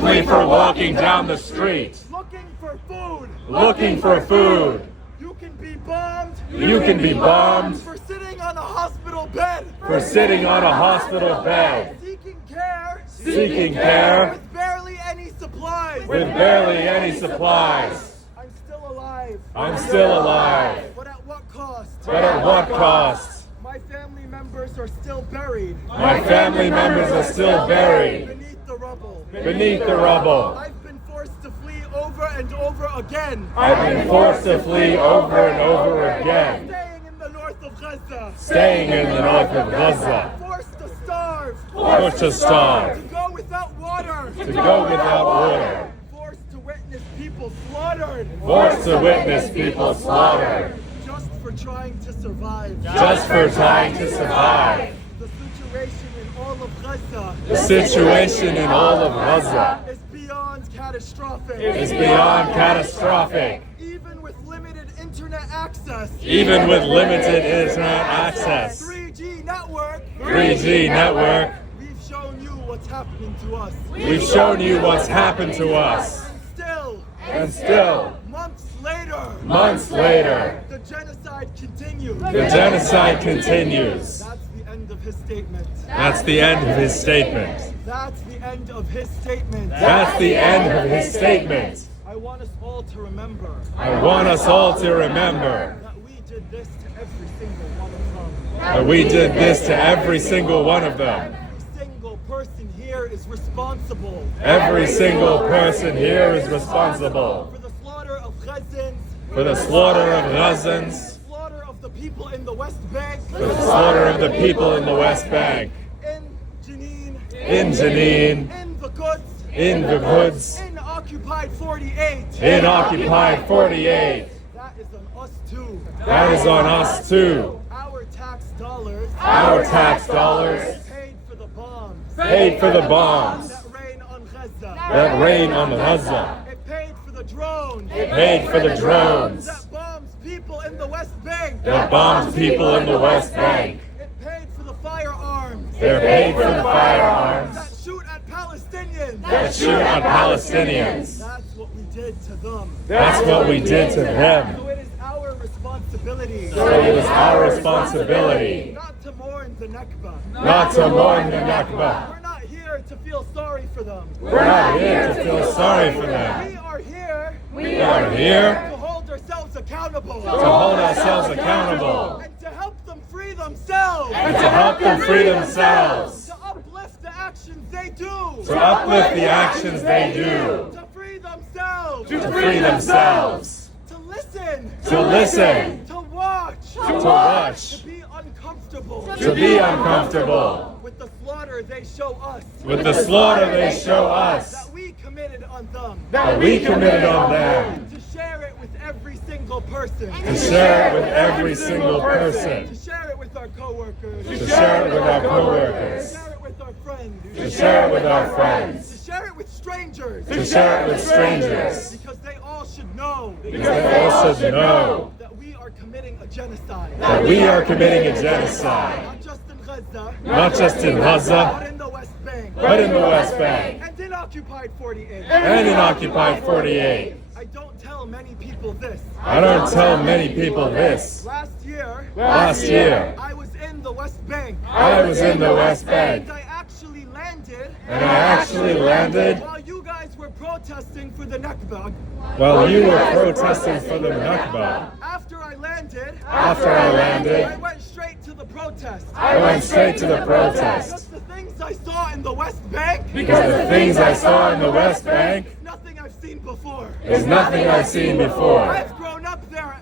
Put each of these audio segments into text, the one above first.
simply for walking down the street, looking for food. looking for food. You can be bombed. You can be bombed For sitting on a hospital bed. for sitting on a hospital bed, Seeking care. seeking care With barely any supplies. with barely any supplies. I'm still alive. I'm still alive, But at what cost? but at what cost? My family members are still buried. My family members are still buried Beneath the rubble. beneath the rubble. I've been forced to flee over and over again. I've been forced to flee over and over again, Staying in the north of Gaza. staying in the north of Gaza, Forced to starve. forced to starve, To go without water. to go without water, Forced to witness people slaughtered. forced to witness people slaughtered, Just for trying to survive. just for trying to survive. The situation in all of Gaza The situation in all of Gaza is beyond catastrophic. is beyond catastrophic. Even with limited internet access. Even with limited internet access, 3G network. 3G network, We've shown you what's happening to us. we've shown you what's happened to us. And still, And still, months later, months later, the genocide continues. the genocide continues. That's the end of his statement. That's the end of his statement. That's the end of his statement. That's the end of his statement. I want us all to remember I want us all to remember that we did this to every single one of them. that we did this to every single one of them. Every single person here is responsible Every single person here is responsible for the slaughter of Gazans, for the slaughter of Gazans, slaughter of the people in the West Bank, for the slaughter of the people in the West Bank, in Jenin, in Jenin, in the Quds, in the Quds, in Occupied 48. in Occupied 48. That is on us too. That is on us too. Our tax dollars Our tax dollars paid for the bombs paid for the bombs that rain on Gaza. that rain on Gaza. It paid for the drones It paid for the drones that bombs people in the West Bank. that bombed people in the West Bank. It paid for the firearms They're paid for the firearms that shoot at Palestinians. that shoot at Palestinians. That's what we did to them. That's what we did to them. So it is our responsibility So it is our responsibility not to mourn the Nakba. not to mourn the Nakba. We're not here to feel sorry for them. We're not here to feel sorry for them. We are here We are here to hold ourselves accountable to hold ourselves accountable and to help them free themselves. and to help them free themselves, To uplift the actions they do. to uplift the actions they do, To free themselves. to free themselves, To listen. to listen, To watch. to watch, To be uncomfortable. to be uncomfortable With the slaughter they show us. with the slaughter they show us That we committed on them. that we committed on them, To share it with every single person. to share it with every single person, To share it with our coworkers. to share it with our To coworkers, share it with our friends. to share it with our friends, To share it with strangers. to share it with strangers, Because they all should know because they all should know that we are committing a genocide. that we are committing a genocide, Not just in Gaza, not just in Gaza, but in the West Bank. but in the West Bank And in Occupied 48. and in Occupied 48. I don't tell many people this. I don't tell many people this. Last year, I was in the West Bank. I was in the West Bank, And I actually landed and I actually landed while you guys were protesting for the Nakba. while you were protesting for the Nakba. After I I landed, went straight to the protest. I went straight to the Because protest. the things I saw in the West Bank Because the things I saw in the West Bank is nothing I've seen before. is nothing I've seen before. I've grown up there.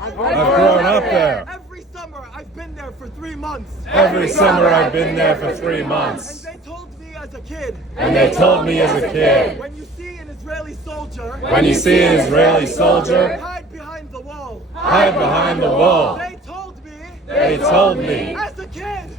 I've grown up there. Every summer I've been there for 3 months. Every summer I've been there for 3 And months. they told me as a kid, And they told me as a kid, when you see an Israeli soldier, when you see an Israeli soldier, hide behind the wall. hide behind the wall. They told me,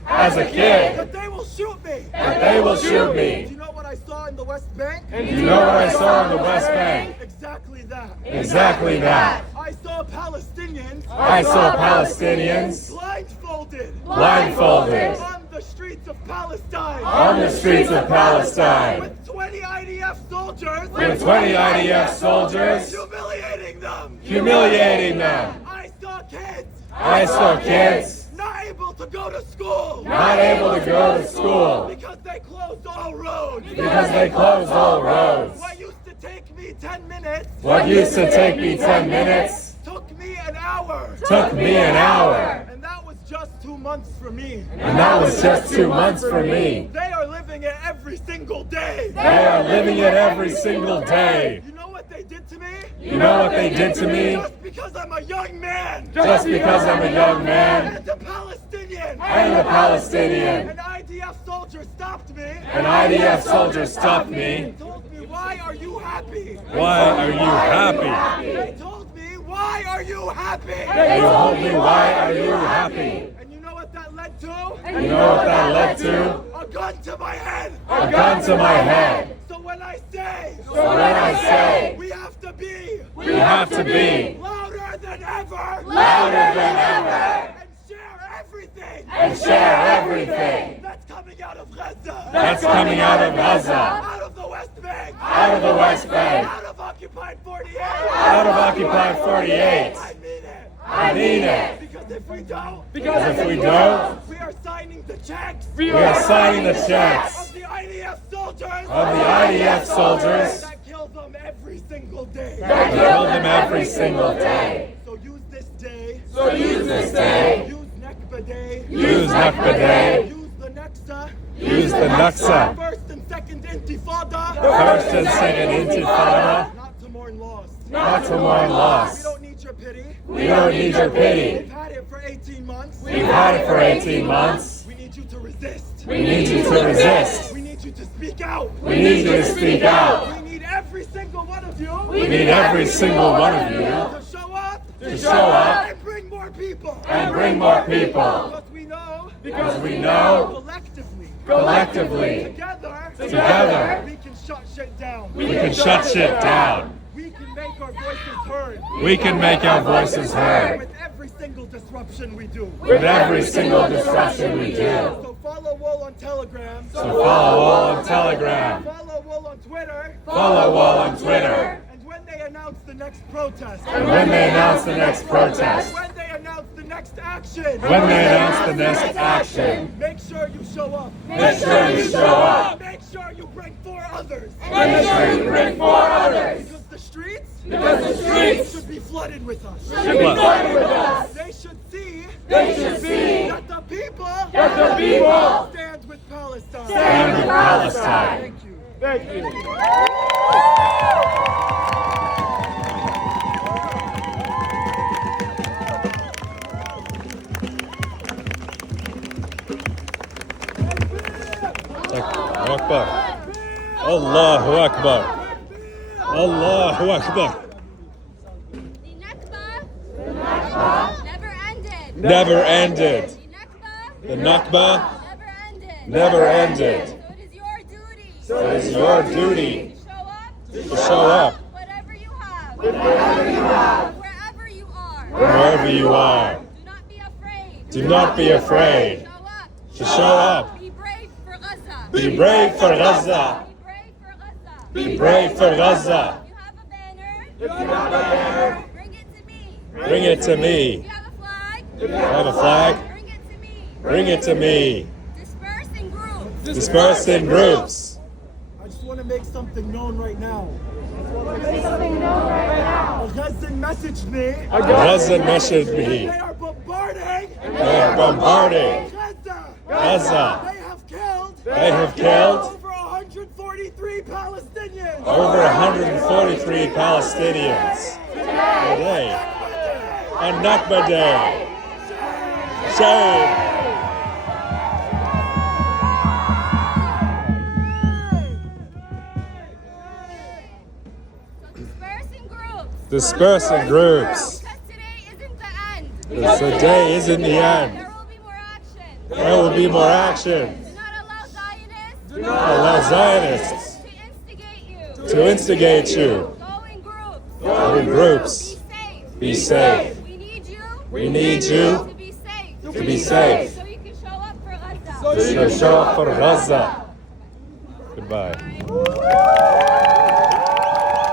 As a kid, that they will shoot me. that they will shoot Do me. you know what I saw in the West Bank? You know what I saw in the West Bank? Exactly that. Exactly that. I saw Palestinians I saw Palestinians blindfolded blindfolded on the streets of Palestine. On the streets of Palestine. With 20 IDF soldiers. With 20 IDF soldiers. Humiliating them. Humiliating them. I saw kids. I saw kids. Not able to go to school. Not able to go to school. Because they closed all roads. Because they closed all roads. What used to take me 10 minutes. What used to take me 10 minutes. Took me an hour. Took me an hour. And that was just 2 months for me. And that was just 2 months for me. They are living it every single day. They are living it every single day. You know what they did to me? You know what they did to me? Just because I'm a young man. Just because I'm a young man. And a Palestinian. And a Palestinian. An IDF soldier stopped me. An IDF soldier stopped me. Told me, why are you happy? Why are you happy? They told me, why are you happy? They told me, why are you happy? And you know what that led to? You know what that led to? A gun to my head. A gun to my head. So when I say, we have to be, We have to be louder than ever, louder than ever. and share everything And share everything that's coming out of Gaza, that's coming out of Gaza. out of the West Bank, Out of the West Bank. out of Occupied 48. Out of Occupied 48. I mean it. I mean it. Because if we don't, Because if we don't, we are signing the checks we are signing the checks of the IDF soldiers of the IDF soldiers that kill them every single day. that kill them every single day. So use this day. So use this day. Use Nakba Day. Use Nakba Day. Use the Naksa. Use the Naksa. First and second Intifada. First and second Intifada. Not to mourn loss. Not to mourn We loss. don't need your pity. We don't need your pity. We've had it for 18 months. We've had it for 18 months. We need you to resist. We need you to resist. We need you to speak out. We need you to speak out. We need every single one of you. We need every single one of you to show up. to show up And bring more people. and bring more people. Because we know. Collectively. Together, We can shut shit down. we can shut shit down. We can make our voices heard. We can make our voices heard With every single disruption we do. with every single disruption we do. So follow Wool on Telegram. So follow Wall on Telegram. Follow Wool on Twitter. Follow Wall on Twitter. And when they announce the next protest. And when they announce the next protest, When they announce the next action. when they announce the next action, Make sure you show up. make sure you show up. Make sure you bring 4 others. Make sure you bring 4 others. Because the streets should be flooded with us. They should see that the people stand with Palestine. Stand with Palestine. Thank you. Thank you. Akbar. Allahu Akbar. Allahu Akbar. The Nakba never ended. Never ended. The Nakba The Nakba never ended. never ended. So it is your duty. So it is your duty to show up. to show up Whatever you have. Wherever you are. wherever you are. Do not be afraid. Do not be afraid Show up. to show up. Be brave for Gaza. Be brave for Gaza. Be brave for Gaza. Be brave for Gaza. You have a banner. Bring it to me. Bring it to me. You have a flag. Have a flag? Bring it to me. Bring it to me. Disperse in groups. Disperse in groups. I just want to make something known right now. A Gazan messaged me. Gaza messaged me. They are bombarding They are bombarding Gaza. Gaza. They have killed over 143 Palestinians. 143 Palestinians. Today. On Nakba Day. Shame. So disperse in groups. Disperse in groups. Because today isn't the end. Because today isn't the end. There will be more action. There will be more action. Do not allow Zionists Allow Zionists to instigate you. to instigate you. Go in groups. Go in groups. Be safe. Be safe. We need you. We need you to be safe. to be safe. So you can show up for Gaza. So Show for Gaza. Goodbye.